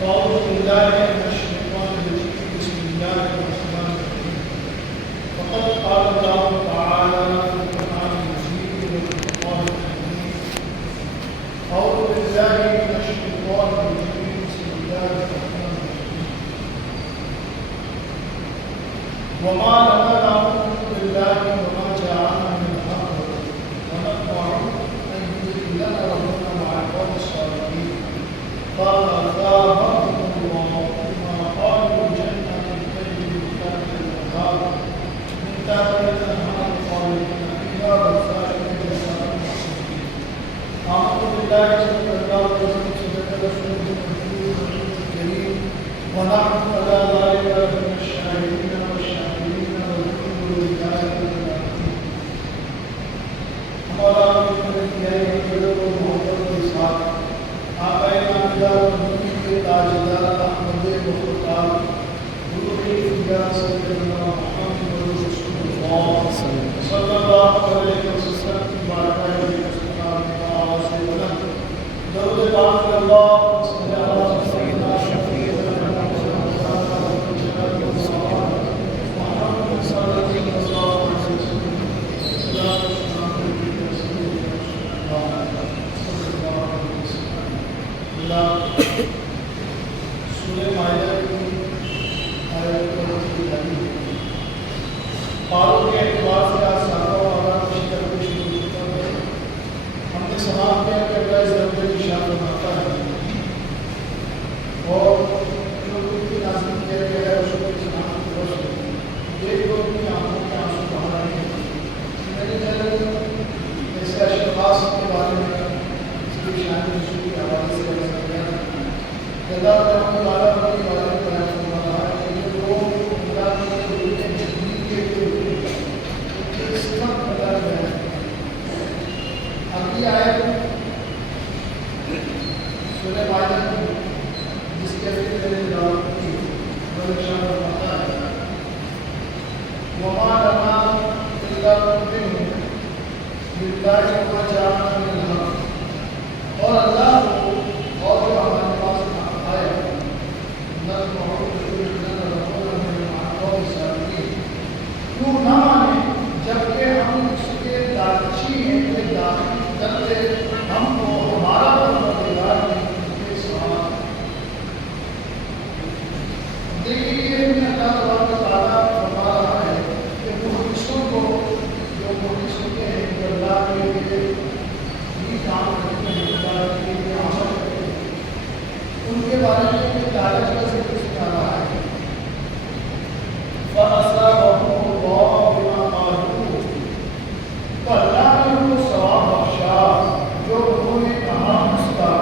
أعوذ بالله من الشيطان الرجيم بسم الله الرحمن الرحيم فقد قال الله تعالى في القرآن المجيد والفرقان الحميد أعوذ بالله من الشيطان الرجيم بسم الله الرحمن الرحيم وما لنا لا نؤمن بالله وما جاءنا من الحق ونطمع أن يدخلنا ربنا مع القوم الصالحين فأثابهم الله بما قالوا جنات تجري من تحتها الأنهار من تحتها الأنهار خالدين فيها وذلك جزاء المحسنين. أعوذ بالله من الله صدق رسوله الكريم ونحن على ذلك من الشاهدين والشاهدين والحمد لله رب العالمين. ہمارا محبت کے ساتھ آقائے نامدار مدنی کے تاجدار احمد مختار روح الانبیاء سیدنا محمد رسول اللہ صلی اللہ علیہ وسلم کی بارگاہ میں استقامت کا آواز سے بلند درود پاک اللہ صلی اللہ علیہ سیدنا شفیع محمد صلی اللہ علیہ سورہ مائدہ کی آیت کی جاری ہے. پاروں کے اعتبار سے آج ساتواں والا شکر کو شروع کرتا ہے. ہم نے سماعت کیا کہ اللہ اس درجے کی شان بناتا ہے اور جو کچھ بھی نازل کیا گیا ہے اس کو سماعت کی روشنی دیکھ لو اپنی آنکھوں کے آنسو باہر آئیں گے. میرے چینل ایسے اشخاص کے بارے میں اس کی شان رسول کے حوالے سے اللہ تعالیٰ کے بارے میں بیان فرما رہا ہے کہ جو لوگ اللہ کے نزدیک کے صفت بتا رہے ہیں. اگلی آیت سورہ مائدہ جس کے اندر میں نے دعوت کی وہ ارشاد فرماتا ہے وما لنا الا نؤمن باللہ وما جاءنا من الحق. اور اللہ کو اور جو ہمارے پاس کیوں نہ مانے جبکہ ہم اس کے لالچی ہیں کہ داخل کرتے ہم کو ہمارا پروردگار نے کے ساتھ. دیکھیے اللہ تبارک و تعالیٰ فرما رہا ہے کہ محدثوں کو جو محدث ہوتے ہیں کہ اللہ کے لیے یہ کام کرتے ہیں اللہ کے لیے عمل کرتے ہیں ان کے بارے میں لالچ کا ذکر سنا رہا ہے. فَأَصَابَهُمُ اللَّهُ بِمَا قَالُوا تو اللہ نے ان کو ثواب بخشا جو انہوں نے کہا اس کا.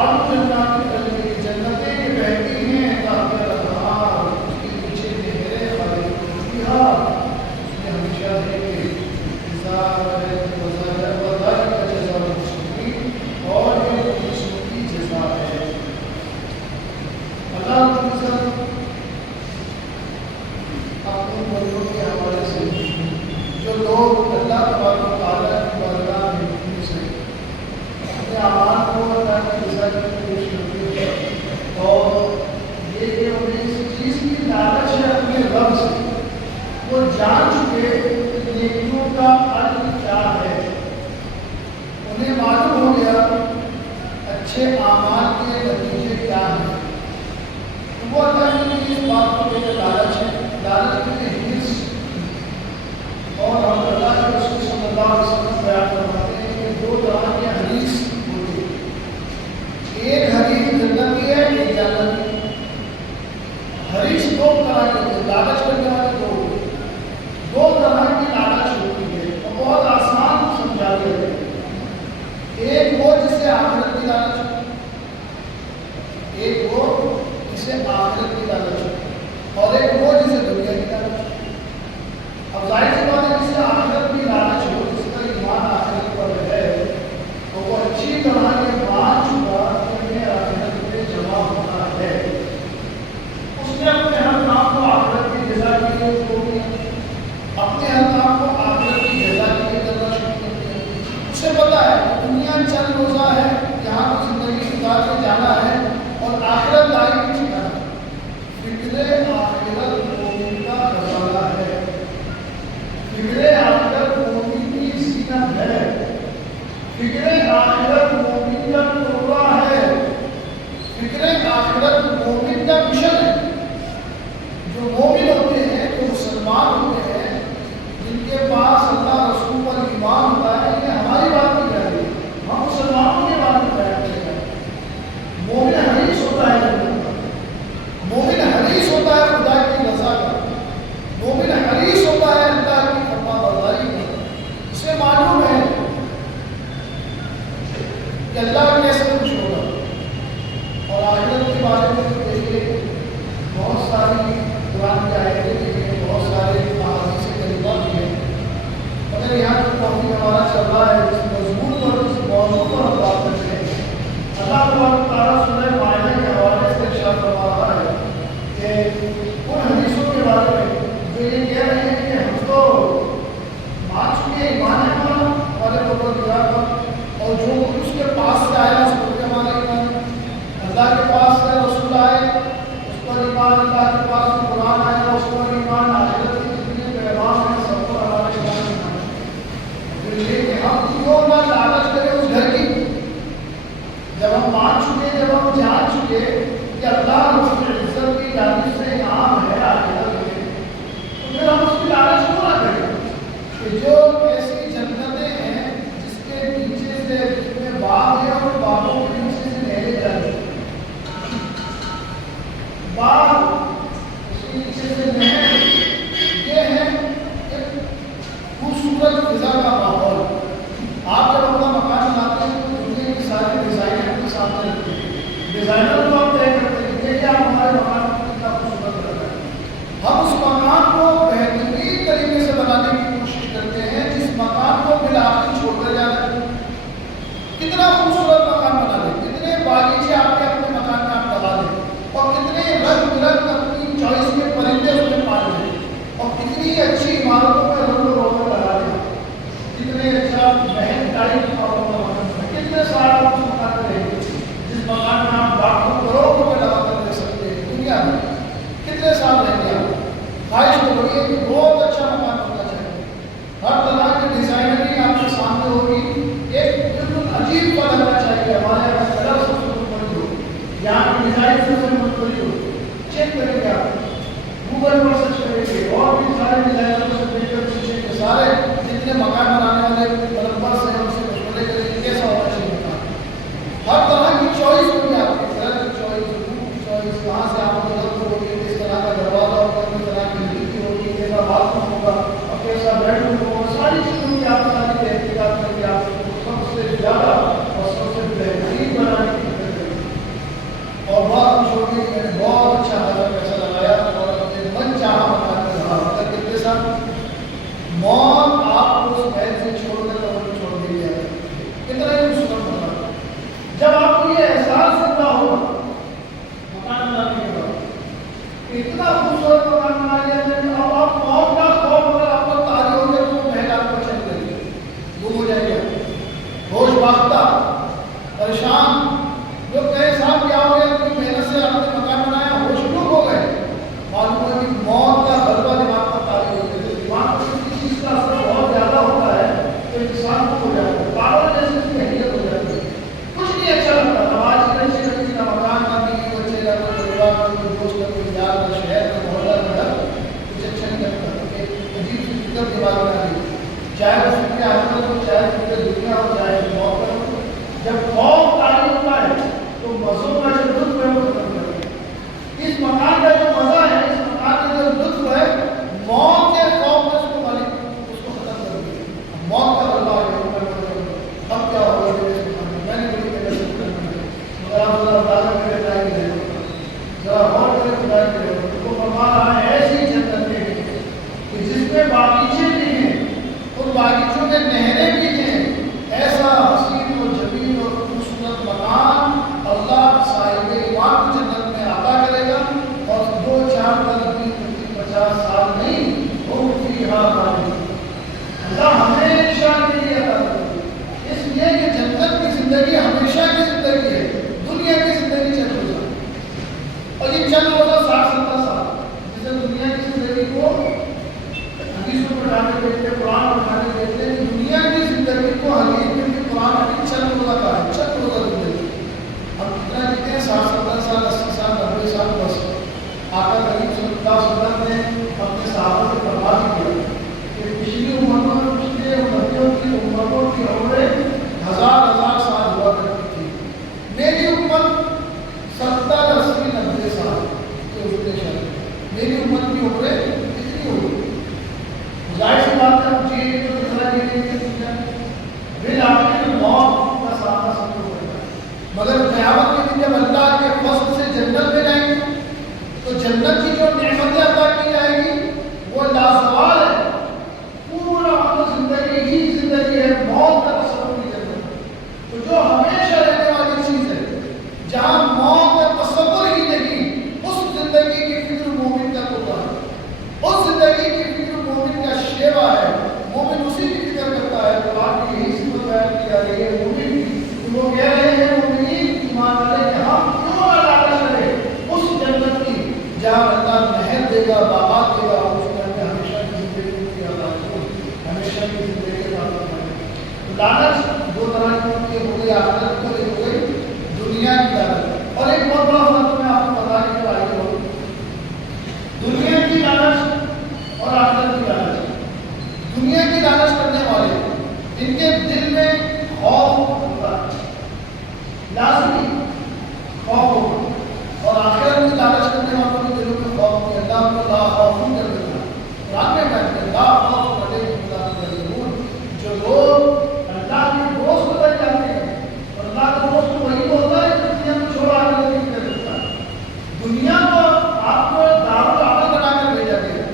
آلو جنات تجری جنتیں بہتی ہیں تحت الانہار اس کے پیچھے نہریں خالدین فیہا اس میں ہمیشہ رہیں گے. وذالک جزاء المحسنین اور یہ محسنوں کی جزا ہے. اللہ اپنے بندوں کے حوالے سے جو لوگ اللہ تبارک و تعالیٰ کی بارگاہ میں سے اپنے اعمال کو اللہ کی رضا کے لیے پیش کرتے ہیں اور یہ کہ انہیں اس چیز کی لالچ ہے اپنے رب سے وہ جان چکے کہ نیکیوں کا اجر کیا ہے. انہیں معلوم ہو گیا اچھے اعمال کے نتیجے کیا ہیں. وہ اللہ کے لیے اس بات کو لے کر لالچ ہے لالچ کے لیے حرص. اور ہم اللہ کے رسول صلی اللہ علیہ وسلم بیان فرماتے ہیں کہ دو طرح کے حریص ہوتے ہیں. ایک حریص جنتی ہے ایک جنتی. حریص دو طرح کے ہوتے ہیں. لالچ کرنے والے دو طرح کی لالچ ہوتی ہے اور بہت آسان سمجھا دیا ہے. ایک وہ جسے آخرت کی لالچ ایک وہ جسے آخرت کی لالچ اور ایک وہ جسے دنیا کی لالچ. اب ظاہر سی بات ہے جسے آخرت کی لالچ ہو جس کا ایمان آخرت پر ہے تو وہ اچھی طرح یہ مان چکا کہ میں آخرت میں جمع ہونا ہے. اس نے اپنے ہر کام کو آخرت کی جزا کے لیے چھوڑ دیا. اپنے ہر کام کو آخرت کی جزا کے لیے کرنا شروع کر دیا. اسے پتا ہے دنیا چند روزہ ہے یہاں تو زندگی گزار کے جانا ہے اور فکر آخرت مومن کا مشن ہے. جو مومن ہوتے ہیں، جو مسلمان ہوتے ہیں، جن کے پاس اللہ رسول پر ایمان ہوتا ہے، یہ ہماری بات نہیں کر رہی، ہم مسلمانوں کی بات نہیں کر رہے ہیں. مومن حریص ہوتا ہے جنت کا، مومن حریص ہوتا ہے خدا کی رضا کا، مومن حریص ہوتا ہے اللہ کی فرما برداری کا. اسے معلوم ہے کہ اللہ کیسے خوش ہوگا. اور آخرت کے بارے میں تو دیکھیے بہت ساری قرآن کی آیتیں دیکھیں، بہت سارے احادیث کریمہ بھی ہیں. مگر یہاں جو ٹاپک ہمارا چل رہا ہے، اس مضمون پر، اس موضوع پر ہم بات کرتے ہیں. اللہ تبارک و تعالیٰ سورہ مائدہ کے حوالے سے ارشاد فرما رہا ہے کہ ان حدیثوں کے بارے میں جو یہ کہہ رہے ہیں کہ ہم تو مان چکے ایمان ہے ہمارے پروردگار پر، اور جو کچھ اس کے پاس سے آیا اس پر ہمارا ایمان ہے. اللہ کے پاس سے رسول آئے اس پر ایمان، اللہ کے پاس سے قرآن آیا اس پر ایمان، آخرت کے جتنے پیغام ہیں سب پر ہمارا ایمان ہے. پھر یہ کہ ہم کیوں نہ لالچ کریں اس گھر کی، جب ہم مان چکے، جب ہم جان چکے کہ اللہ رب العزت کی جانب سے انعام ہے آخرت میں، تو پھر ہم اس کی لالچ کیوں نہ کریں کہ جو ایسی جنتیں ہیں جس کے نیچے سے، جس میں باغ ہے اور باغوں کے نیچے سے نہریں جاتی ہیں. باغ، اس کے نیچے سے نہر، یہ ہے ایک خوبصورت فضا کا ماحول. آپ جب اپنا مکان بناتے ہیں تو دنیا کی ساری ڈیزائن اپنے سامنے رکھتے ہیں. ڈیزائنر کو آپ طے کرتے ہیں کہ کیا ہمارے مکان کو کتنا خوبصورت لگ رہا ہے. ہم اس مکان کو بہترین طریقے سے بنانے کی کوشش کرتے ہیں جس مکان کو بالآخر چھوڑ کر جانا ہے. کتنا خوبصورت مکان بنا دیں، کتنے باغیچے آپ کے اپنے مکان میں آپ لگا دیں، اور کتنے رنگ برنگ اپنی چوائس کے پرندے اس میں پال دیں، اور کتنی اچھی عمارتوں میں رنگ و روغن لگا دیں، کتنے اچھا محل ٹائپ کا کتنے سارا اس مکان میں رہیں گے جس مکان میں آپ لاکھوں کروڑوں روپے لگا کر رہ سکتے ہیں. دنیا میں کتنے سال رہیں گے آپ. خواہش تو بڑی ہے کہ بہت اچھا مکان ہونا چاہیے، ہر طرح کی ڈیزائنری آپ کے سامنے ہوگی، ایک بالکل عجیب کا لگنا چاہیے. ہمارے یہاں کلر سب سے منفرد ہو، یہاں کی ڈیزائن سب سے منفرد ہو. چیک کریں گے آپ، گوگل پر سرچ کریں گے، اور بھی سارے ڈیزائنروں سے دیکھ کر پوچھیں گے، سارے جتنے مکان بنانے والے ڈیولپرس ہیں ان سے مشورے کریں گے کیسا ہونا چاہیے مکان. ہر طرح کی چوائس ہوگی آپ کی، کلر کی چوائس، روم کی چوائس، کہاں سے آپ کو ضرورت ہوگی، کس طرح کا دروازہ ہوگا، کس طرح کی کھڑکی ہوگی، کیسا باتھ روم ہوگا اور کیسا بیڈ روم ہوگا. ساری چیزوں کی آپ ساری تحقیقات کر کے آپ سب سے زیادہ اور سب سے بہترین بنانے کی فکر کریں. اور بہت خوش ہوگی کہ میں نے بہت اچھا ہزار پیسہ لگایا اور اپنے من چاہا مکان میں رہا. مگر کتنے ساتھ موت آپ کو اس محل سے چھوڑ کر قبر چھوڑ دے گیا. کتنا ہی خوبصورت مکان. جب آپ کو یہ احساس ہوتا ہوگا مکان بنانے کے بعد اتنا خوبصورت مکان بنا لیا ہے، اب آپ موت کا خوف اگر آپ کو تاری ہو جائے تو محل آپ کو چل جائے گا، گم ہو جائے گا، ہوش باختہ، پریشان. لوگ کہے صاحب کیا ہو گیا، اتنی محنت سے آپ نے مکان بنایا، ہوش ڈوب ہو گئے. میری امت کی عمریں کتنی ہوئی؟ ظاہر سی بات ہے مجھے یہ تو دوسرا بالآخر موت کا سامنا سب کو پڑے گا، مگر قیامت کے دن جب اللہ کے فضل سے جنت میں جائیں گے تو جنت کی جو نعمتیں عطا کی جائے گی وہ لازوال ہے، پورا زندگی ہی زندگی ہے، موت کا تصور نہیں جنت، تو جو ہمیشہ رہنے والی چیز ہے، جہاں موت کا تصور ہی نہیں، اس زندگی کی فکر مومن کا ہوتا ہے، اس زندگی کی فکر مومن کا شیوا ہے، مومن اسی کی فکر کرتا ہے۔ تو آپ کی یہی صفت بیان کی جا رہی ہے مومن کی، وہ کہہ رہے ہیں مومنین ایمان والے کہ ہم کیوں نہ لالچ کریں اس جنت کی جہاں اللہ نہر دے گا، باغات دے گا، اس میں ہمیں ہمیشہ کی زندگی کی آزادی ہوگی، ہمیشہ کی زندگی کا لالچ دو طرح کی ہو گئی، آخرت کو ہو گئی دنیا کی لالچ، اور ایک بہت بڑا فرق میں آپ کو بتانے کے بارے میں دنیا کی لالچ اور آخرت کی لالچ۔ دنیا کی لالچ کرنے والے ان کے دل میں خوف ہوتا ہے، لازمی خوف ہوگا، اور آخرت کی لالچ کرنے والوں کے دلوں میں خوف نہیں، اللہ کو لا خوف کر دیتا ہے۔ قرآن میں کہتے ہیں لا خوف علیہم ولا هم يحزنون، جو لوگ اللہ کے دوست بن جاتے ہیں، اور اللہ کا دوست وہی ہوتا ہے جو دنیا کو چھوڑ آگے نہیں کر سکتا۔ دنیا کو آپ کو دارالعمل بنا کر بھیجا گیا،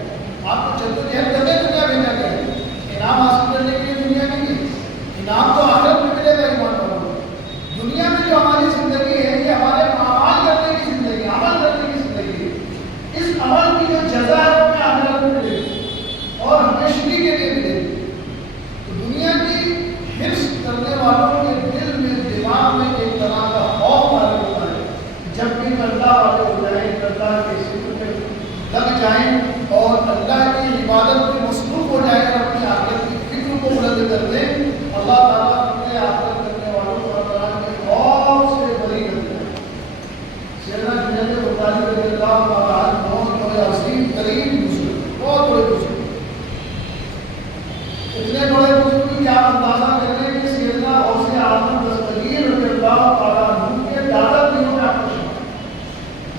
آپ کو جدوجہد کرنے دنیا بھیجا گیا، انعام حاصل کرنے کے لیے دنیا نہیں ہے، انعام تو آخرت میں ملے گا ایمان والوں کو۔ دنیا میں جو ہماری زندگی ہے یہ ہمارے اعمال کرنے کی زندگی، عمل کرنے کی زندگی ہے، اس عمل کی جو جزا ہے وہ ہمیں آخرت میں ملے گی اور ہمیشگی کے لیے ملے گی۔ تو دنیا کی حرص کرنے والوں کے دل میں دماغ میں ایک طرح کا خوف معلوم ہوتا ہے، جب بھی اللہ والے ہو جائیں، اللہ کے ذکر میں لگ جائیں اور اللہ کی عبادت میں مصروف ہو جائیں اور اپنی آخرت کی فکر کو بلند کر دیں، اللہ تعالیٰ اپنے آخرت کرنے والوں کو اللہ کے خوف سے بری کرتے ہیں۔ سیدنا جنید بخاری رضی اللہ تعالیٰ عنہ بہت بڑے عظیم ترین بزرگ، بہت بڑے بزرگ، اتنے بڑے بزرگ کی آپ اندازہ کر لیں کہ سیدنا غوث اعظم دستگیر رضی اللہ تعالیٰ عنہ کے دادا دنوں میں آپ کو شامل۔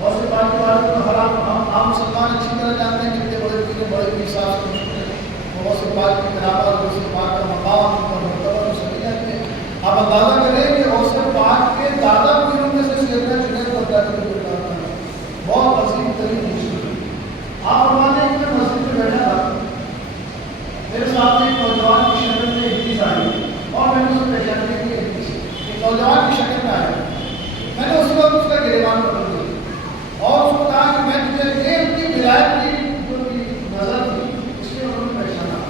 غوث پاک کے بارے میں ہم عام مسلمان اچھی طرح جانتے ہیں کتنے بڑے پیر، بڑے پیر صاحب سے مشہور ہیں، غوث پاک کی خلافت، غوث پاک کا مقام، ان کا مرتبہ تو سبھی جانتے ہیں۔ آپ اندازہ کریں کہ غوث پاک کے دادا پیروں میں سے سیدنا جنید بغدادی رضی اللہ تعالیٰ عنہ بہت عظیم ترین بزرگ۔ آپ ہمارے ایک مسجد میں بیٹھا تھا، میرے سامنے ایک نوجوان کی شکل میں حدیث آئی اور میں نے اسے پہچاننے کی حدیث، ایک نوجوان کی شکل میں آیا، میں نے اس وقت اس کا گریبان پکڑ لیا اور اس کو کہا کہ میں تجھے یہ ان کی ولایت کی جو نظر تھی اس سے انہوں نے پہچانا،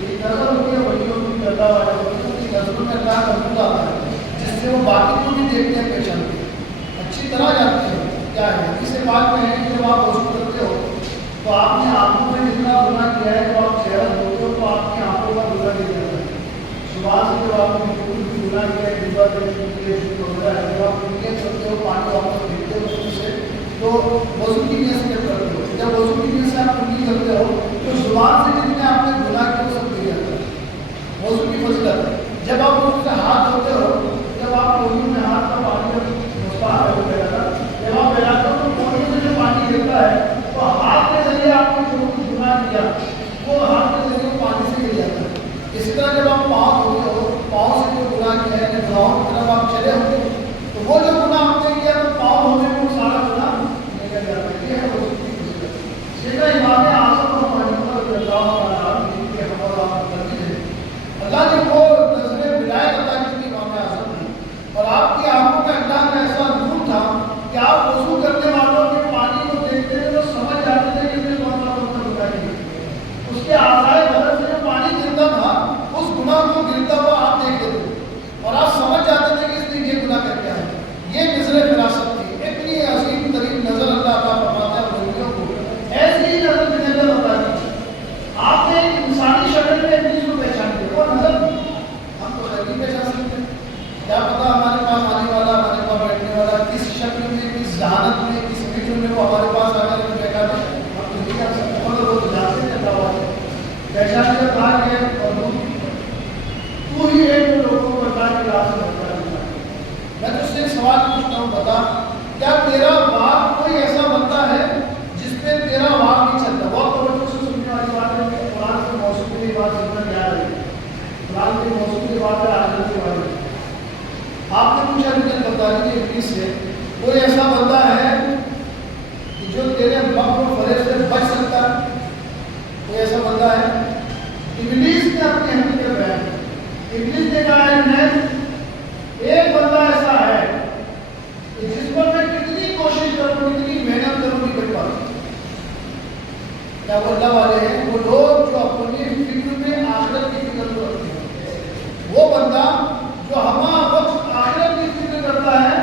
یہ نظر ہوتی ہے ولیوں کی، اللہ والے ولیوں کی نظروں میں اللہ کا نور آتا ہے جس سے وہ باقی کو بھی دیکھتے ہیں، پہچانتے ہیں، اچھی طرح جانتے ہیں کیا ہے۔ اس بات میں ہے کہ جب آپ وضو کرتے ہو تو آپ نے آنکھوں میں جتنا گناہ کیا ہے، تو آپ چہرہ دھوتے ہو تو آپ کی آنکھوں کا گناہ نہیں جاتا ہے۔ صبح سے جب آپ نے بالکل بھی گناہ کیا ہے، ڈبا وغیرہ ہے، جب آپ نیت کرتے ہو پانی واپس بھیجتے ہو وضو سے، تو وضو کی نیت سے جب کرتے ہو، جب وضو کی نیت سے آپ کنی کرتے ہو تو زبان سے جتنے آپ نے گناہ کیا وہ سب دے جاتا ہے، وضو کی فضیلت ہے۔ جب آپ وضو سے ہاتھ دھوتے ہو، جب آپ وضو میں ہاتھ کا پانی مستحب ہو گیا تھا، جب آپ پھیلاتے ہو تو پانی سے جو پانی گرتا ہے تو ہاتھ کے ذریعے آپ نے جو گناہ کیا وہ ہاتھ کے ذریعے پانی سے گر جاتا ہے۔ اسی طرح جب آپ پاؤں دھوتے ہو، پاؤں سے جو گناہ کیا ہے، گناہوں کی طرف آپ چلے ہوتے ہو تو وہ جو گناہ آپ نے کیا تو پاؤں دھونے میں وہ سارا گناہ نکل جاتا ہے۔ یہ ہے وضو کی فضیلت۔ سیدنا امام اعظم ابو حنیفہ رضی اللہ تعالیٰ عنہ جن کے ہم اور آپ مقلد ہیں، اللہ نے وہ نظر ولایت عطا کی تھی امام اعظم نے، اور آپ کی آنکھوں میں اللہ کا ایسا نور تھا کہ آپ وضو کرنے والوں کے پانی کو دیکھتے تھے تو سمجھ جاتے تھے کہ اس نے کون سا گناہ کیا۔ اس کے اعضائے بدن سے جو پانی گرتا تھا اس گناہ کو گرتا ہوا آپ دیکھتے تھے اور آپ سمجھ جاتے تھے کہ اس نے یہ گناہ کر کے آیا۔ یہ نظر فراست تھی، اتنی عظیم ترین نظر اللہ عطا فرماتا ہے ولیوں کو، ایسی ہی نظر جنید عطا کی۔ آپ نے ایک انسانی شکل میں اتنی کو پہچان کی، وہ نظر ہم تو خیر نہیں پہچان سکتے، کیا پتا ہمارے پاس آنے والا، ہمارے پاس بیٹھنے والا کس شکل میں، کس ذہانت میں، کس فکر میں وہ ہمارے پاس آ کر بیٹھا ہے، ہم تو نہیں کر سکتے، مگر وہ تو جانتے ہیں اللہ والے پہچان کے کہا گیا اور تو ہی ہے جو لوگوں کو اللہ کی راہ سے بھٹکا دیتا ہے۔ میں تجھ سے ایک سوال پوچھتا ہوں، بتا کیا تیرا باپ کوئی ایسا بنتا ہے جس پہ تیرا ایسا بندہ ہے کہ جو تیرے مکر و فریب سے بچ سکتا ہے؟ کوئی ایسا بندہ ہے؟ ابلیس نے اپنی حقیقت بیان کی۔ ابلیس نے کہا ہے ایک بندہ ایسا ہے کہ جس پر میں کتنی کوشش کروں، کتنی محنت کروں، نہیں کر پاتا۔ کیا وہ اللہ والے ہیں؟ وہ لوگ جو اپنی فکر میں آخرت کی فکر کو رکھتے ہیں۔ وہ بندہ جو ہمہ وقت آخرت کی فکر کرتا ہے،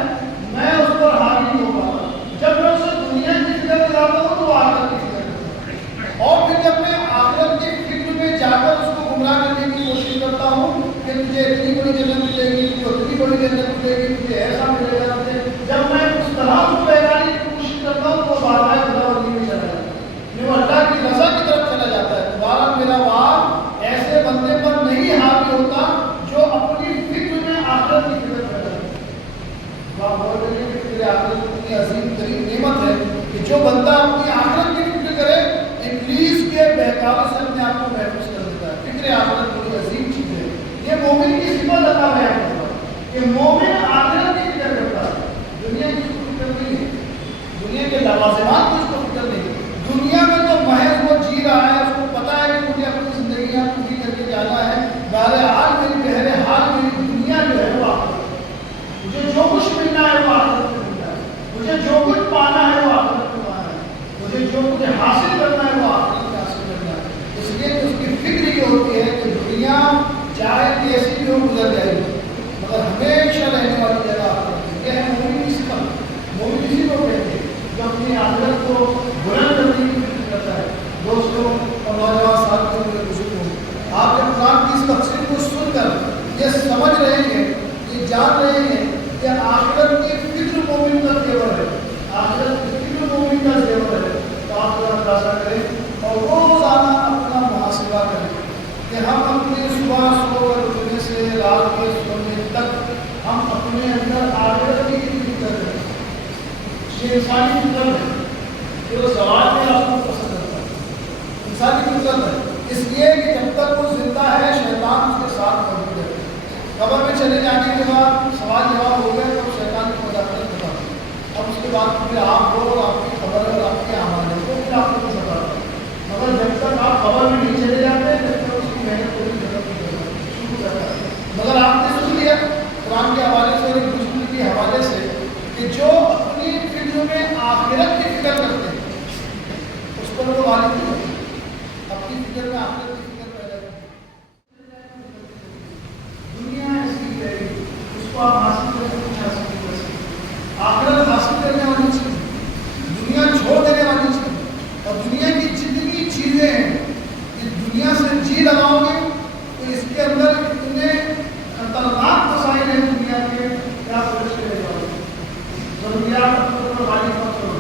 میں اس پر حاوی نہیں ہو پاتا۔ جب میں اسے دنیا کی فکر کراتا ہوں تو وہ آخرت کی فکر کرتا ہے، اور پھر جب میں آخرت کی فکر میں جا کر اس کو گمراہ کرنے کی کوشش کرتا ہوں کہ تجھے اتنی بڑی جنت ملے گی، تجھے اتنی بڑی جنت ملے گی، تجھے ایسا ملے گا، جب میں اس طرح اس کو بہتانے کی کوشش کرتا ہوں تو وہ بار بار خدا بندی میں چلا جاتا ہے، وہ اللہ کی رضا کی طرف چلا جاتا ہے۔ دوبارہ میرا وار ایسے بندے پر نہیں حاوی ہوتا جو اپنی فکر میں آخرت کی فکر کرتا ہے۔ آپ بول رہے ہیں کہ تیرے آخرت اتنی عظیم ترین نعمت ہے کہ جو بندہ اپنی آخرت کی فکر کرے، ابلیس کے بہکاوے سے اپنے آپ کو محفوظ کر دیتا ہے۔ فکر آخرت بڑی عظیم چیز ہے۔ یہ مومن کی صفت اللہ بیان کرتا ہے کہ مومن آخرت کی فکر کرتا ہے، دنیا کی اس کو فکر نہیں ہے، دنیا کے لوازمات کی اس کو فکر نہیں ہے۔ دنیا میں تو محض وہ جی رہا ہے، اس کو پتا ہے کہ مجھے اپنی زندگیاں پوری کر کے جانا ہے، بہرحال میری بہرحال میری دنیا جو ہے وہ آخرت ہے، مجھے جو کچھ ملنا ہے وہ آخرت میں ملنا ہے، مجھے جو کچھ پانا ہے وہ آخرت میں پانا ہے، مجھے جو کچھ حاصل کرنا ہے وہ آخرت میں حاصل کرنا ہے۔ اس لیے کہ اس کی فکر یہ ہوتی ہے کہ دنیا چاہے کیسی بھی ہو گزر جائے گی، مگر ہمیشہ رہنے والی جگہ آخرت ہے۔ یہ ہے مومن کی صفت۔ مومن اسی کو کہتے ہیں جو اپنی آخرت کو بلند کرنے کی فکر کرتا ہے۔ دوستوں اور نوجوان ساتھیوں کے بزرگوں، آپ جب قرآن کی اس تفسیر کو سن کر یہ سمجھ رہے ہیں، یہ جان رہے ہیں کہ آخرت کی فکر مومن کا زیور ہے، آخرت کی فکر مومن کا زیور ہے، تو آپ ذرا اندازہ کریں اور روزانہ اپنا محاسبہ کریں کہ ہم اپنے صبح کر اٹھنے سے رات کے سونے تک ہم اپنے اندر آخرت کی فکر کر رہے ہیں۔ یہ انسانی فطرت ہے، یہ وہ سوال میں آپ کو پسند کرتا ہے، انسانی فطرت ہے۔ اس لیے کہ جب تک وہ زندہ ہے شیطان اس کے ساتھ موجود ہے۔ قبر میں چلے جانے کے بعد سوال جواب ہو گیا تو شیطان کی مداخلت ختم، اب اس کے بعد پھر آپ کو اور آپ کی خبر اور آپ کے اعمال ہے تو پھر آپ کو کچھ ہوتا ہے، مگر جب تک آپ خبر میں نہیں چلے جاتے جب تک اس کی محنت کوئی ختم نہیں ہوتا ہے۔ مگر آپ نے سن لیا قرآن کے حوالے سے اور دوسرے کے حوالے سے کہ جو اپنی فکر میں آخرت کی فکر کرتے ہیں اس پر وہ غالب نہیں ہوتے، اپنی فکر میں آخرت کی فکر پیدا کرتے ہیں۔ دنیا ایسی ہے اس کو آپ حاصل کریں، کچھ حاصل نہیں کر سکتے۔ آخرت حاصل کرنے والی چیز، دنیا چھوڑ دینے والی چیز، اور دنیا کی جتنی چیزیں ہیں کہ دنیا سے جی لگاؤ گے تو اس کے اندر اتنے خطرناک مسائل ہیں دنیا کے، کیا سوچ کے رہ جاؤ گے۔ ضروریات پر غالب مت کرو،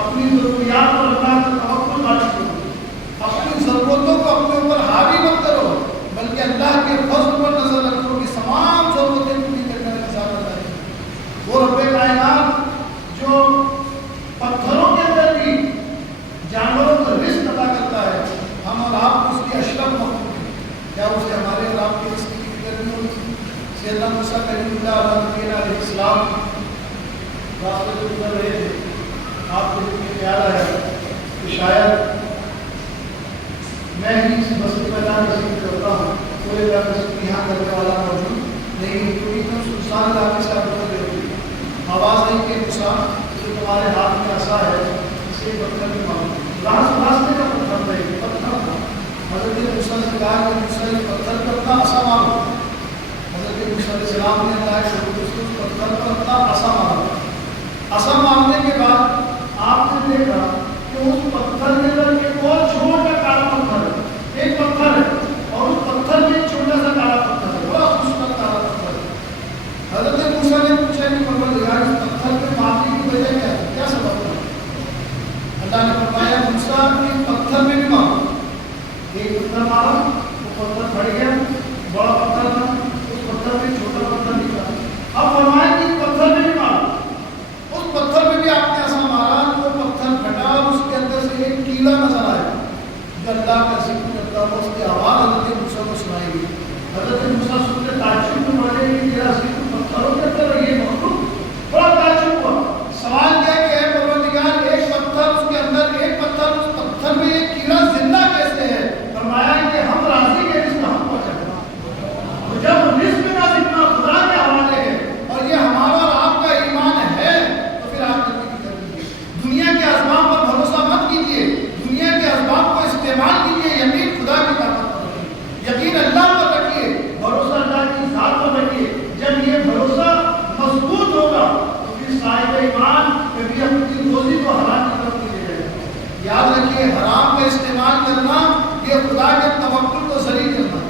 اپنی ضروریات پر اللہ کا توکل غالب کرو، اپنی ضرورتوں کو اپنے اوپر حاوی مت کرو، بلکہ اللہ کے فضل پر نظر رکھو کہ تمام ضرورتیں پوری کرنے کا انتظار کرتا ہے۔ وہ رب کائنات جو پتھروں کے اندر بھی جانوروں کو رزق عطا کرتا ہے، ہم اور آپ اس کی اشرف مخلوق ہیں، کیا اسے ہمارے اور آپ کے رزق کی فکر نہیں ہوتی؟ سیدنا موسیٰ کلیم اللہ علیہ السلام راستے سے گزر رہے تھے، آپ کو یہ خیال آیا کہ شاید میں ہی اس بستی میدان میں ذکر کرتا ہوں، پورے علاقے سے یہاں کرنے والا موجود نہیں، کیونکہ ایک دم سنسان علاقے سے آپ گزر رہے تھے، آواز نہیں کہ موسیٰ جو تمہارے ہاتھ میں عصا ہے اسے پتھر میں مارو۔ راستے کا پتھر رہے پتھر تھا۔ حضرت موسیٰ نے کہا کہ موسیٰ یہ پتھر پر اپنا عصا مارو۔ حضرت موسیٰ علیہ السلام نے کہا کہ اس پتھر پر اپنا عصا مارو۔ عصا مارنے کے بعد آپ نے دیکھا کہ اس پتھر کے اندر ایک اور چھوٹا کالا پتھر ہے، ایک پتھر ہے اور اس پتھر میں ایک چھوٹا سا کالا پتھر ہے، بڑا خوبصورت کالا پتھر ہے۔ حضرت موسیٰ نے پوچھا کہ پروردگار اس پتھر پہ مارنے کی وجہ کیا ہے، کیا سبب ہے؟ اللہ نے فرمایا موسیٰ اس پتھر میں بھی مارو۔ ایک پتھر مارا، وہ پتھر پھٹ گیا، بڑا پتھر تھا، اس پتھر میں چھوٹا پتھر نکلا۔ اب فرمایا کہ اس پتھر میں بھی مارو، اس پتھر میں بھی آپ نے عصا یہ خدا کے توکل کو ذلیل کرنا،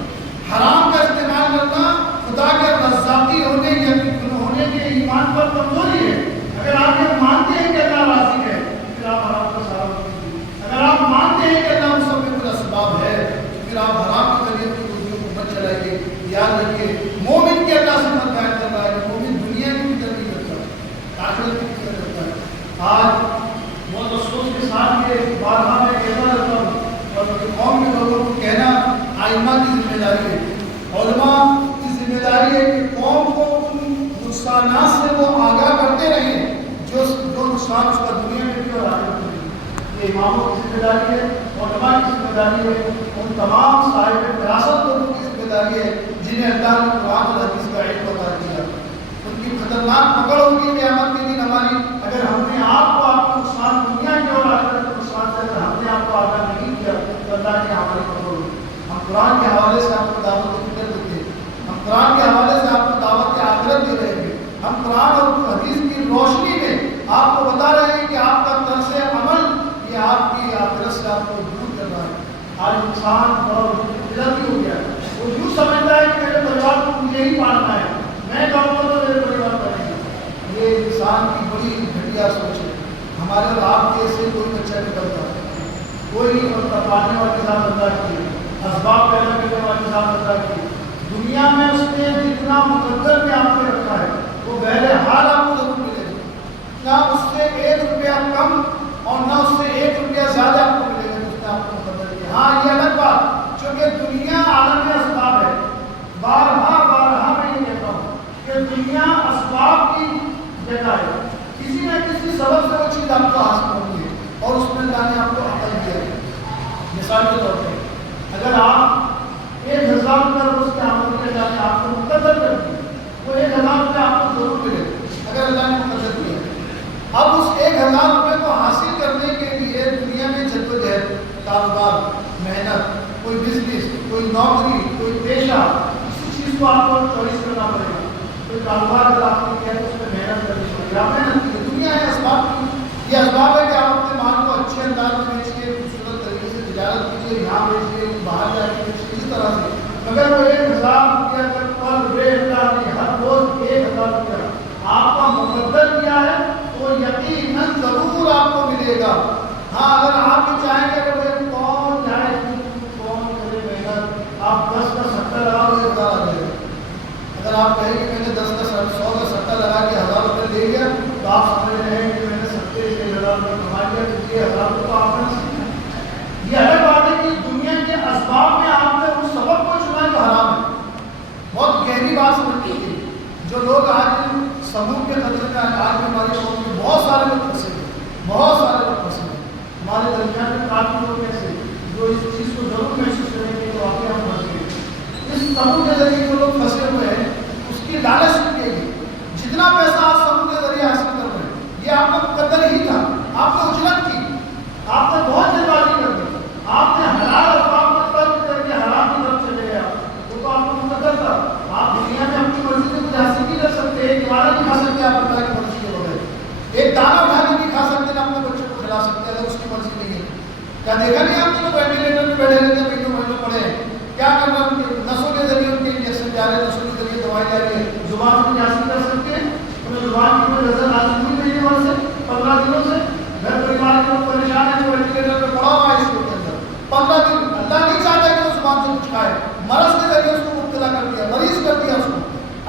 حرام کا استعمال کرنا خدا کے رزاقی ہونے یا ہونے کے ایمان پر کمزوری ہے۔ اگر آپ یہ مانتے ہیں کہ اللہ راضی ہے پھر آپ حرام کا سہارا مت لیجیے۔ اگر آپ مانتے ہیں کہ اللہ مسبب الاسباب ہے تو پھر آپ حرام کے ذریعے کی روزیوں کو مت چلائیے۔ یاد رکھیے مومن کے اللہ سے مت بیان کر رہا ہے کہ مومن دنیا کی فکر نہیں کرتا، آخرت کی فکر کرتا ہے۔ آج بہت افسوس کے ساتھ یہ بارہا میں کہتا رہتا ہوں اور قوم کے لوگوں کو کہنا ائمہ کی ذمہ داری ہے، علماء کی ذمہ داری ہے کہ قوم کو ان نقصانات سے وہ آگاہ کرتے رہیں جو نقصان اس کا دنیا میں بھی اور آخرت میں بھی۔ یہ اماموں کی ذمہ داری ہے، علماء کی ذمہ داری ہے، ان تمام صاحب وراثت لوگوں کی ذمہ داری ہے جنہیں اللہ نے قرآن اور حدیث کا علم عطا کیا۔ ان کی خطرناک پکڑ ہوگی قیامت کے دن ہماری، اگر ہم نے آپ کو نقصان دنیا کے اور آخرت کے نقصان سے اگر ہم نے آپ کو آگاہ نہیں کیا تو اللہ کی ہماری پکڑ ہوگی۔ ہم قرآن کے حوالے سے آپ کو دعوت فکر دیتے ہیں، ہم قرآن کے حوالے سے آپ کو دعوت آخرت دے رہے ہیں، ہم قرآن اور حدیث کی روشنی میں آپ کو بتا رہے ہیں کہ آپ کا طرز عمل یہ آپ کی آخرت سے آپ کو دور کر رہا ہے۔ آج انسان بہت غلطی ہو گیا ہے، وہ یوں سمجھتا ہے کہ میرے پریوار کو مجھے ہی پالنا ہے، میں کہوں گا تو میرے پریوار پالیں گے۔ یہ انسان کی بڑی گھٹیا سوچ ہے۔ ہمارے اور آپ کے سے کوئی بچہ نکلتا ہے، کوئی نہیں بنتا، پالنے والے کے ساتھ اللہ کی اسباب پیدا کرنے والے کے ساتھ اللہ کی دنیا میں اس نے جتنا مقدر میں آپ نے رکھا ہے وہ بہرحال آپ کو ضرور ملے گا، نہ اس سے 1 روپیہ کم اور نہ اس سے 1 روپیہ زیادہ آپ کو ملے گا جو اس نے آپ کو مقدر کیا۔ ہاں یہ الگ بات چونکہ دنیا عالم اسباب ہے، بارہا میں یہ کہتا ہوں کہ دنیا اسباب کی جگہ ہے، کسی نہ کسی سبب سے وہ چیز آپ کو حاصل ہوگی ہے اور اس میں اللہ نے آپ کو عقل دیا ہے۔ مثال کے طور پہ اگر آپ 1000 روپئے روز کے آمدنی کے ساتھ آپ کو مقدر کر دیں وہ 1000 روپئے آپ کو ضرور ملے اگر اللہ نے مقدر کیا ہے۔ اب اس 1000 روپئے کو حاصل کرنے کے لیے دنیا میں جدوجہد، کاروبار، محنت، کوئی بزنس، کوئی نوکری، کوئی پیشہ، کسی چیز کو آپ کو چوائس کرنا پڑے گا۔ کوئی کاروبار اگر آپ نے کیا تو اس میں محنت کرنی پڑے گی، آپ محنت کی۔ دنیا ہے اسباب کی، یہ اسباب ہے کہ آپ اپنے مال کو اچھے انداز میں بیچیے، خوبصورت طریقے سے تجارت کیجیے، یہاں بیچیے، باہر جا کے بیچیے، اس طرح سے۔ مگر وہ 1000 روپیہ پر اللہ نے ہر روز 1000 روپیہ آپ کا مقدر کیا ہے تو یقیناً ضرور آپ کو ملے گا۔ ہاں اگر آپ بھی چاہیں گے کہ بھائی کون جائے کون کرے محنت، آپ 10 کا سٹا لگا تو 1000 آ جائے گا۔ اگر آپ کہیں کہ میں نے 10 کا 100 کا سٹا لگا کے 1000 روپئے لے لیا تو آپ سمجھ رہے ہیں کہ میں نے سٹے سے 1000 روپئے کما لیا، کیونکہ 1000 روپئے تو آپ نے سیکھا۔ یہ الگ بات ہے کہ دنیا کے اسباب میں آپ نے اس سبب کو چنا جو حرام ہے۔ بہت گہری بات سمجھ لیجیے، جو لوگ آج سموہ کے خرچے میں آج ہماری قوم میں بہت سارے لوگ پھنسے ہیں، بہت سارے لوگ پھنسے ہیں ہمارے درمیان میں، کافی لوگ ایسے جو اس چیز کو ضرور محسوس کریں گے کہ واقعی ہم پھنس گئے۔ اس سموہ کے ذریعے جو لوگ پھنسے ہوئے ہیں اس کی لالچ کے لیے جتنا پیسہ آپ سموہ کے ذریعے حاصل کر رہے ہیں یہ آپ کا مقدر ہی تھا، آپ نے اجرت کی، آپ نے بہت جلد بازی کر دی، آپ نے حلال اسباب کو ترک کر کے حرام کی طرف چلے گئے، وہ تو آپ کو مقدر تھا۔ آپ دنیا میں اپنی مرضی سے کچھ حاصل نہیں کر سکتے، ایک دانہ نہیں کھا سکتے آپ اللہ کی مرضی کے بغیر، ایک دانہ اٹھا کے نہیں کھا سکتے، نہ اپنے بچوں کو کھلا سکتے اگر اس کی مرضی نہیں ہے۔ کیا دیکھا نہیں آپ نے لوگ وینٹیلیٹر میں بیٹھے رہتے ہیں، مہینوں مہینوں پڑے ہیں، کیا کر رہے ہیں؟ نسوں کے ذریعے ان کے انجیکشن جا رہے ہیں، نسوں کے ذریعے دوائی جا رہی ہے، زبان سے نہیں حاصل کر سکتے، انہیں زبان کی کوئی نظر حاصل نہیں مہینے بھر سے 15 دنوں سے، گھر پریوار کے لوگ پریشان ہیں، جو وینٹیلیٹر پہ پڑا ہوا ہے اس کے اندر 15 دن، اللہ نہیں چاہتا کہ وہ زبان سے کچھ کھائے، مرض کے ذریعے اس کو مبتلا کر دیا، مریض کر دیا اس کو،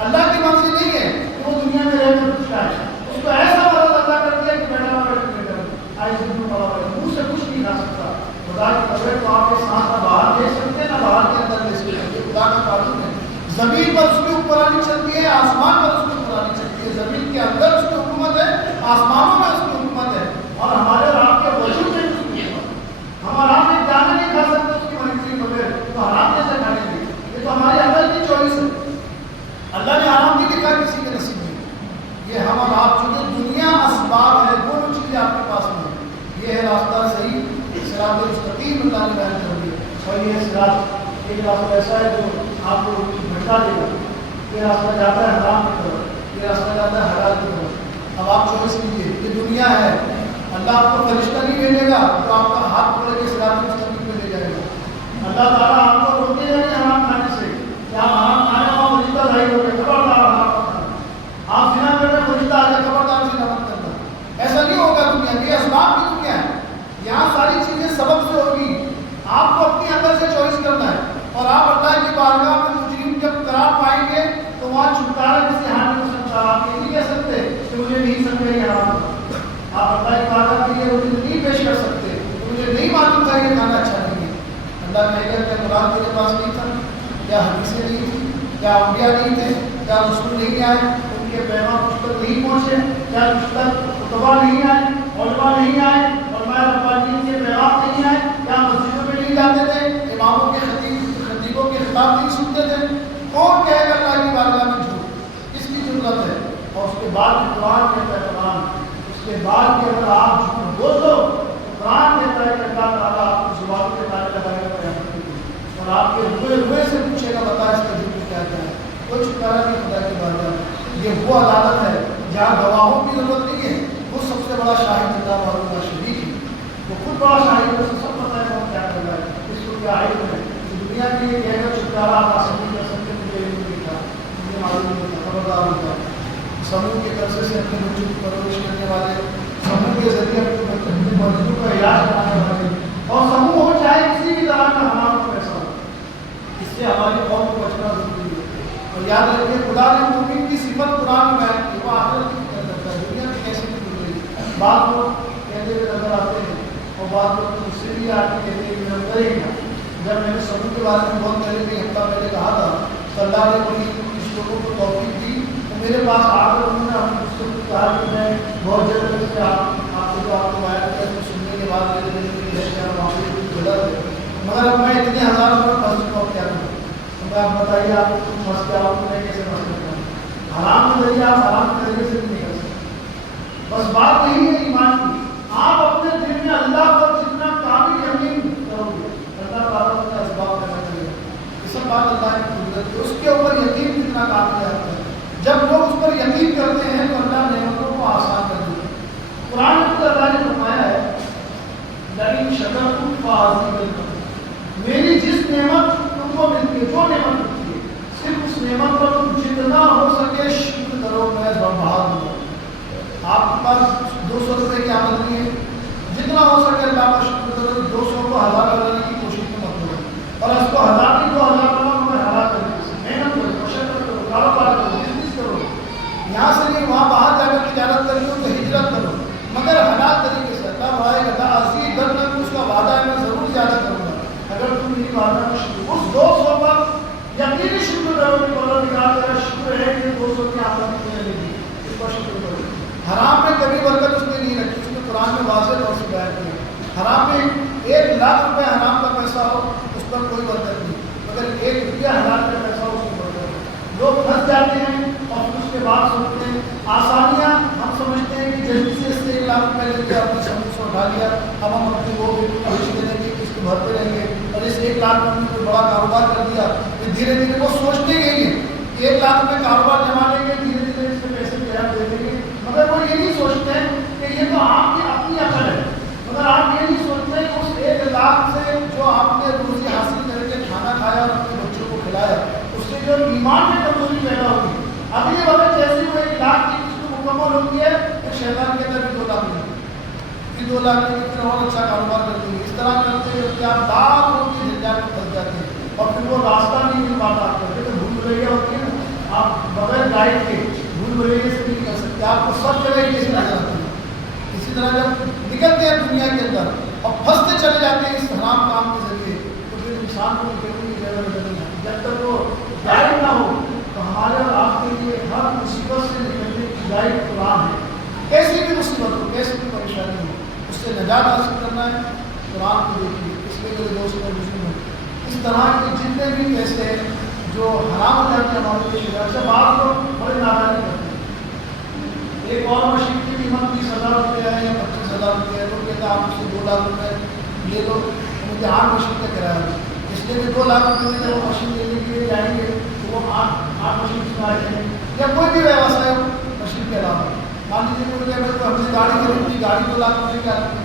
اللہ کی مرضی نہیں ہے کہ وہ دنیا میں رہ کر کچھ کھائے، اس کو ایسا مرض اللہ کر دیا کہ بیٹھا ہوا وینٹیلیٹر آئی سی یو پڑا ہوا ہے، منہ سے کچھ نہیں کھا سکتا۔ خدا کی قدرت تو آپ کے ساتھ نہ باہر لے سکتے ہیں نہ باہر کے اندر لے سکتے ہیں، خدا کا قانون ہے۔ زمین پر اس کی حکمرانی چلتی ہے، آسمان پر اس کی حکمرانی چلتی ہے، زمین کے اندر اس کی حکومت ہے، آسمانوں میں اس کی حکومت ہے، اور ہمارے اور آپ کے وجود میں اس کی حکومت ہے۔ ہم آرام سے جانے نہیں کھا سکتے اس کی مرضی بغیر، تو حرام کیسے کھانے گے؟ یہ تو ہماری عقل کی چوائس ہے، اللہ نے حرام نہیں لکھا کسی کے نصیب میں۔ یہ ہم اور آپ چونکہ دنیا اسباب ہے، دونوں چیزیں آپ کے پاس میں ہیں، یہ ہے راستہ صحیح، صراط مستقیم اللہ نے بیان کر دیا، اور یہ صراط ایک راستہ ایسا ہے جو آپ کو بھٹکا دے گا، یہ راستہ جاتا ہے حرام کی طرف، یہ راستہ جاتا ہے حلال کی طرف۔ اب آپ چوائس کیجیے، یہ دنیا ہے، اللہ آپ کو فرشتہ نہیں بھیجے گا تو آپ کا ہاتھ پکڑ کے صراط مستقیم پہ لے جائے گا، اللہ تعالیٰ آپ کو روکے گا نہیں حرام کھانے سے کہ آپ حرام کھانے اور فرشتہ ظاہر ہو گئے خبردار حرام مت کرنا، آپ زنا کر رہے فرشتہ آ جائے خبردار زنا مت کرنا، ایسا نہیں ہوگا دنیا کی، اسباب کی دنیا ہے، یہاں ساری چیزیں سبب سے ہوگی، آپ کو اپنی اندر سے چوائس کرنا ہے، اور آپ اللہ کی بارگاہ میں مجرم جب قرار پائیں گے تو وہاں چھٹکارا کسی حال میں ہو سکتا ہے، آپ یہ نہیں کہہ سکتے کہ مجھے نہیں سمجھے یہ حرام تھا، آپ اللہ کی بارگاہ کے لیے مجھے نہیں پیش کر سکتے، مجھے نہیں معلوم تھا یہ کھانا اچھا نہیں ہے، اللہ کہے گا کہ قرآن تیرے پاس نہیں تھا، کیا حدیثیں نہیں تھی، کیا انبیاء نہیں تھے، کیا رسول نہیں آئے، ان کے پیغام مجھ تک نہیں پہنچے، کیا مجھ تک خطبہ نہیں آئے، علماء نہیں آئے، علماء ربانیین کے پیغام نہیں آئے، کیا مسجدوں میں نہیں جاتے تھے، اماموں کے خطیبوں کے خطاب نہیں سنتے تھے، کون کہے گا اللہ کی بارگاہ میں جھوٹ، اس کی ضرورت ہے، اور اس کے بعد قرآن کہتا ہے قرآن، اس کے بعد کہ اگر آپ جھوٹ بول دو قرآن کہتا ہے کہ اللہ تعالیٰ آپ کی زبان کے تالے لگائے گا قیامت کے دن، اور آپ کے روئے سے پوچھے گا بتا اس کا جھوٹ کیا ہے، کوئی چھٹکارا نہیں خدا کی بارگاہ، یہ وہ عدالت ہے جہاں گواہوں کی ضرورت نہیں ہے، وہ سب سے بڑا شاہد اللہ معلوم شریک ہے، وہ خود بڑا شاہد ہے، سب پتہ ہے وہ کیا کر رہا ہے، اس کو کیا عائد ہے، دنیا کے لیے کہے گا چھٹکارا آپ حاصل نہیں کر سکتے، مجھے علم نہیں تھا، مجھے معلوم نہیں تھا، خبردار ہوتا سموہ کے قرضے سے اپنے بچوں کی پرورش کرنے والے، سموہ کے ذریعے اپنے مریضوں کا علاج کرانے والے، اور سموہ ہو چاہے کسی بھی طرح کا ہمارا پیسہ ہو، اس سے ہماری قوم کو بچنا ضروری ہے، اور یاد رکھیے خدا نے مومن کی صفت قرآن میں بیان کی، وہ آخرت کی فکر کرتا ہے، دنیا کی کیسے بھی گزر رہی، بعض لوگ کہتے ہوئے نظر آتے ہیں، اور بعض لوگ مجھ سے بھی آ کے کہتے ہیں کہ کریں گا، جب میں نے سموہ کے بارے میں بہت پہلے بھی ہفتہ پہلے کہا تھا تو اللہ نے بڑی کچھ لوگوں کو توفیق دی، تو میرے پاس آ کر انہوں نے ہم سے کہا کہ میں بہت جلد سے آپ سے جو آپ کو آیا تھا اس کو سننے کے بعد میرے دل میں یہ ہے وہاں پہ کچھ غلط ہے، مگر اب میں اتنے ہزار روپئے پھنس چکا ہوں کیا کروں، تو میں آپ بتائیے آپ کو کچھ پھنس گیا آپ کو میں کیسے پھنس سکتا ہوں، حرام کے ذریعے آپ حرام کے ذریعے سے بھی نہیں کر سکتے، بس بات نہیں ہے ایمان کی، آپ اپنے دل میں اللہ پر جتنا کامل یقین کرو گے اللہ تعالیٰ اپنے اسباب پیدا کرے گا، یہ سب بات اللہ کی قدرت ہے، اس کے اوپر یقین کتنا کامل ہے، جب لوگ اس پر یقین کرتے ہیں تو اللہ نعمتوں کو آسان کر دیتے ہیں، قرآن میں اللہ نے فرمایا ہے لئن شکرتم فازیدنکم، میری جس نعمت تم کو ملتی ہے، جو نعمت ملتی ہے صرف اس نعمت پر تم جتنا ہو سکے شکر کرو، میں بڑھا دوں گا، آپ کے پاس 200 روپئے کی آمدنی ہے، جتنا ہو سکے اللہ کا شکر کرو، 200 کو 1000 بنانے کی کوشش میں مت کرو، اور اس کو 1000 کی 2000 بناؤ، مگر حلال طریقے سے محنت کرو، مشقت کرو، کاروبار کرو، بزنس کرو، یہاں سے نہیں وہاں باہر جا کر تجارت کرنی ہو تو ہجرت کرو، مگر حلال طریقے سے، اللہ بڑھائے گا، عزیز در میں اس کا وعدہ ہے میں ضرور زیادہ کروں گا، اگر تم میری وعدہ کا شکر اس 200 پر یقینی شکر کرو کہ پروردگار تیرا شکر ہے کہ 200 کی آمدنی مجھے ملی، اس پر شکر کرو، حرام میں کبھی برکت اس نے نہیں رکھی، اس نے قرآن میں واضح طور سے بیان کیا، حرام میں 1 لاکھ روپے حرام کا پیسہ ہو اس پر کوئی برکت نہیں، مگر 1 روپیہ حلال کا پیسہ ہو اس میں برکت ہے، لوگ پھنس جاتے ہیں اور اس کے بعد سوچتے ہیں آسانیاں، ہم سمجھتے ہیں کہ جلدی سے اس سے 1 لاکھ روپے لے کے اپنے سمجھ سے اٹھا لیا، اب ہم اپنی وہ بھیجتے رہیں گے اس کو بھرتے رہیں گے، اور اس 1 لاکھ میں ہم نے کوئی بڑا کاروبار کر دیا، پھر دھیرے دھیرے وہ سوچتے گئی ہیں کہ 1 لاکھ روپے کاروبار جما لیں گے، دھیرے دھیرے اس میں پیسے تیار دے دیں گے، مگر وہ یہ نہیں سوچتے کہ یہ تو آپ کی اپنی عقل ہے، مگر آپ یہ نہیں سوچتے کہ اس 1 لاکھ سے جو آپ نے روزی حاصل کر کے کھانا کھایا اور اپنے بچوں کو کھلایا، اس سے جو ایمان میں کمزوری پیدا ہوگی، اگلی وقت جیسے وہ 1 لاکھ کی قسط مکمل ہوتی ہے تو شیطان کے اندر بھی 2 لاکھ ملے، پھر 2 لاکھ میں پھر اور اچھا کاروبار کر دیں گے، اس طرح کرتے ہوئے کہ آپ لاکھوں کی جنجال میں پھنس جاتے ہیں، اور پھر وہ راستہ نہیں مل پاتا آپ کو، تو بھول بھلیا ہوتی ہے نا، آپ بغیر گائیڈ کے بھول بھلیے سے نہیں کر سکتے، آپ کو سب جگہ کیسے نظر آتے ہیں، اسی طرح جب نکلتے ہیں دنیا کے اندر اور پھنستے چلے جاتے ہیں اس حرام کام کے ذریعے، تو پھر انسان کو نکلنے کی جگہ نہیں ہے، جب تک وہ گائیڈ نہ ہو تو ہمارے اور آپ کے لیے ہر مصیبت سے نکلنے کی گائیڈ قرآن ہے، کیسی بھی مصیبت ہو، کیسی بھی پریشانی ہو، اس سے نجات حاصل کرنا ہے، قرآن کو دیکھیے، اس لیے میرے دوست میں مسلم ہیں، اس طرح کے جتنے بھی پیسے ہیں جو حرام ہو جاتے ہیں ہمارے لیے شرع سے، بعض لوگ بڑے نادانی کرتے ہیں، ایک اور مشین کی قیمت 20,000 روپے ہے یا 25,000 روپے ہے، تو کہتے ہیں آپ اس سے 2 لاکھ روپے لے لو، مجھے 8 مشین کا کرایہ ہے، اس لیے کہ 2 لاکھ روپے میں جب وہ مشین لینے کے لیے جائیں گے تو وہ 8 مشین اس میں آ جائیں گے، یا کوئی بھی ویوسائے ہو مشین کے علاوہ، مان لیجیے کوئی اگر ہم سے گاڑی خریدنی، گاڑی 2 لاکھ روپے کی آتی ہے،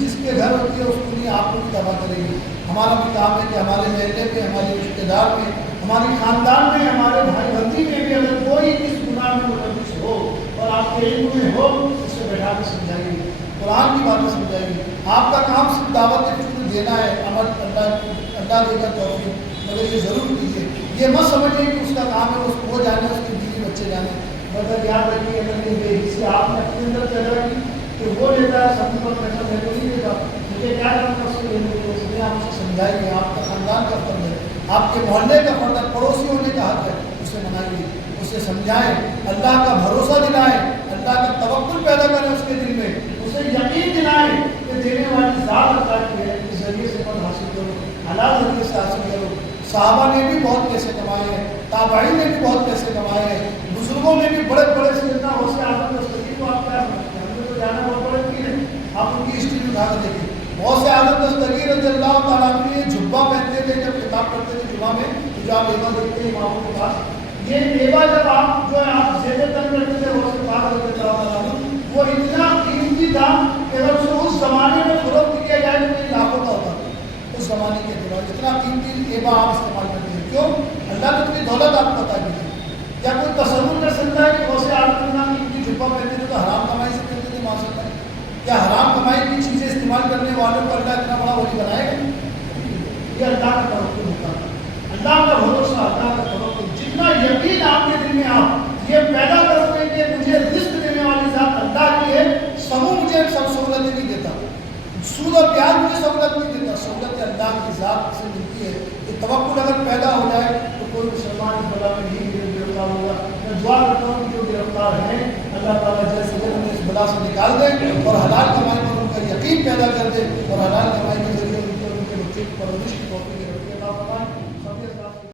جس کے گھر ہوتی ہے اس کو نہیں آپ کو بھی تباہ کرے گی. ہمارا بھی کام ہے کہ ہمارے محلے میں، ہمارے رشتے دار میں، ہمارے خاندان میں، ہمارے بھائی بندی میں بھی اگر کوئی اس گناہ میں ملوث ہو اور آپ کے علم میں ہو، اس سے بیٹھا کے سمجھائیے، قرآن کی باتیں سمجھائیے. آپ کا کام صرف دعوت دینا ہے، عمل اللہ دے گا توفیق، مگر یہ ضرور کیجیے. یہ مت سمجھیے کہ اس کا کام ہے اس کو جانے، اس کے بیوی بچے جانے، مگر یاد رکھیے اگر یہ بے حصی آپ نے اپنے اندر پیدا کی کہ وہ لیتا ہے سب پر پیسہ میں کو نہیں دیتا، مجھے کیا کرنا اس کو لینے کو، اس لیے آپ اسے سمجھائیے. آپ کا خاندان کا فرض ہے، آپ کے محلے کا فرض ہے، پڑوسی ہونے کا حق ہے. اسے منائیے، اسے سمجھائیں، اللہ کا بھروسہ دلائیں، اللہ کا توکل پیدا کریں اس کے دل میں، اسے یقین دلائیں کہ دینے والی ذات اللہ کی ہے. اس ذریعے سے مت حاصل کرو، حلال ذریعے سے حاصل کرو. صحابہ نے بھی بہت پیسے کمائے ہیں، تابعین نے بھی بہت پیسے کمائے ہیں، بزرگوں نے بھی بڑے بڑے سیدنا غوث اعظم دستگیر کو آپ کیا سمجھتے ہیں؟ ہم نے تو جانا بہت بڑے کی ہے. آپ ان کی ہسٹری میں اٹھا کے دیکھیں. غوث اعظم دستگیر رضی اللہ تعالیٰ عنہ یہ جھبا پہنتے تھے جب خطاب کرتے تھے جمعہ میں، جو آپ ایوا دیکھتے ہیں اماموں کے پاس. یہ ایوا جب آپ جو ہے آپ زیب تن کرتے تھے غوث پاک رضی اللہ تعالیٰ عنہ، وہ اتنا قیمتی تھا کہ اگر اس کو اس زمانے میں فروخت کیا جائے تو یہ لاکھوں کا ہوتا تھا. اس زمانے کے اعتبار اتنا قیمتی ایوا آپ استعمال کرتے ہیں. کیوں؟ اللہ نے اتنی دولت آپ کو عطا کی تھی. کیا کوئی تصور کر سکتا ہے کہ غوث اعظم نام کی جھبا پہنتے تھے تو حرام کمائی سے پہنتے تھے؟ معاذ اللہ. کیا حرام کمائی کی چیزیں استعمال کرنے والوں کو اللہ اتنا بڑا ولی بنائے گا؟ یہ اللہ کا توکل ہوتا ہے، اللہ کا بھروسہ، اللہ کا توکل. جتنا یقین آپ کے دل میں آپ یہ پیدا کرتے ہیں کہ مجھے رزق دینے والی ذات اللہ کی ہے، سمو مجھے سب سہولتیں نہیں دیتا، سود اور پیار مجھے سہولت نہیں دیتا، سہولت اللہ کی ذات سے ملتی ہے. یہ توکل اگر پیدا ہو جائے تو کوئی مسلمان اس بلا میں نہیں گرفتار ہوگا. میں دعا کرتا ہوں کہ جو گرفتار ہیں اللہ تعالیٰ جیسے انہیں اس بلا سے نکال دے اور حلال کمائی پر ان کا یقین پیدا کر دے اور حلال کمائی کے ذریعے ان کے بچے کی پرورش کی توفیق